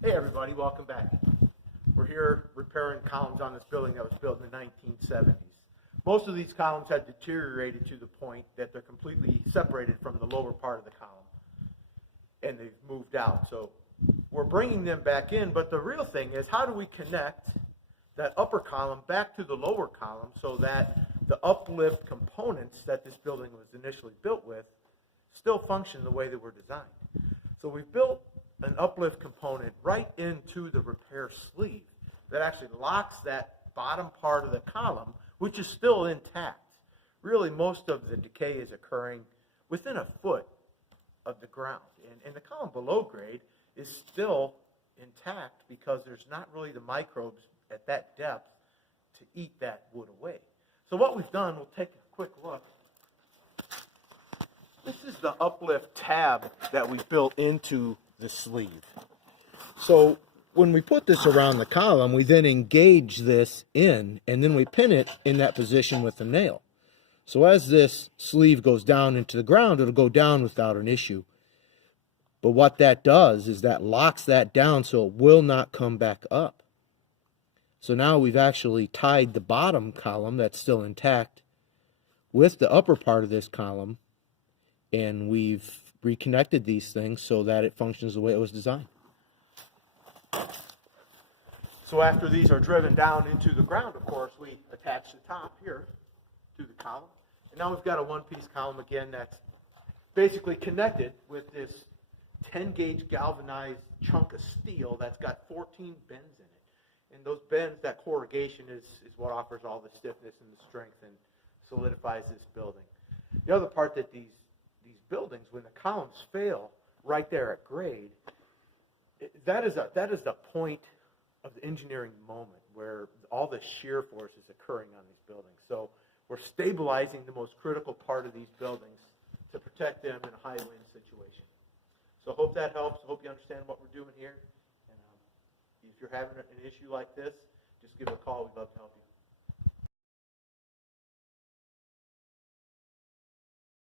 Hey everybody, welcome back. We're here repairing columns on this building that was built in the 1970s. Most of these columns had deteriorated to the point that they're completely separated from the lower part of the column, and they've moved out. So we're bringing them back in, but the real thing is, how do we connect that upper column back to the lower column so that the uplift components that this building was initially built with still function the way they were designed? So we've built an uplift component right into the repair sleeve that actually locks that bottom part of the column, which is still intact. Really, most of the decay is occurring within a foot of the ground. And the column below grade is still intact because there's not really the microbes at that depth to eat that wood away. So what we've done, we'll take a quick look. This is the uplift tab that we built into the sleeve. So when we put this around the column, we then engage this in, and then we pin it in that position with a nail. So as this sleeve goes down into the ground, it'll go down without an issue. But what that does is that locks that down so it will not come back up. So now we've actually tied the bottom column that's still intact with the upper part of this column, and we've reconnected these things so that it functions the way it was designed. So after these are driven down into the ground, of course, we attach the top here to the column. And now we've got a one-piece column again that's basically connected with this 10-gauge galvanized chunk of steel that's got 14 bends in it. And those bends, that corrugation is what offers all the stiffness and the strength and solidifies this building. The other part that these buildings, when the columns fail right there at grade, that is the point of the engineering moment where all the shear force is occurring on these buildings. So we're stabilizing the most critical part of these buildings to protect them in a high wind situation. So I hope that helps. I hope you understand what we're doing here. And if you're having an issue like this, just give it a call. We'd love to help you.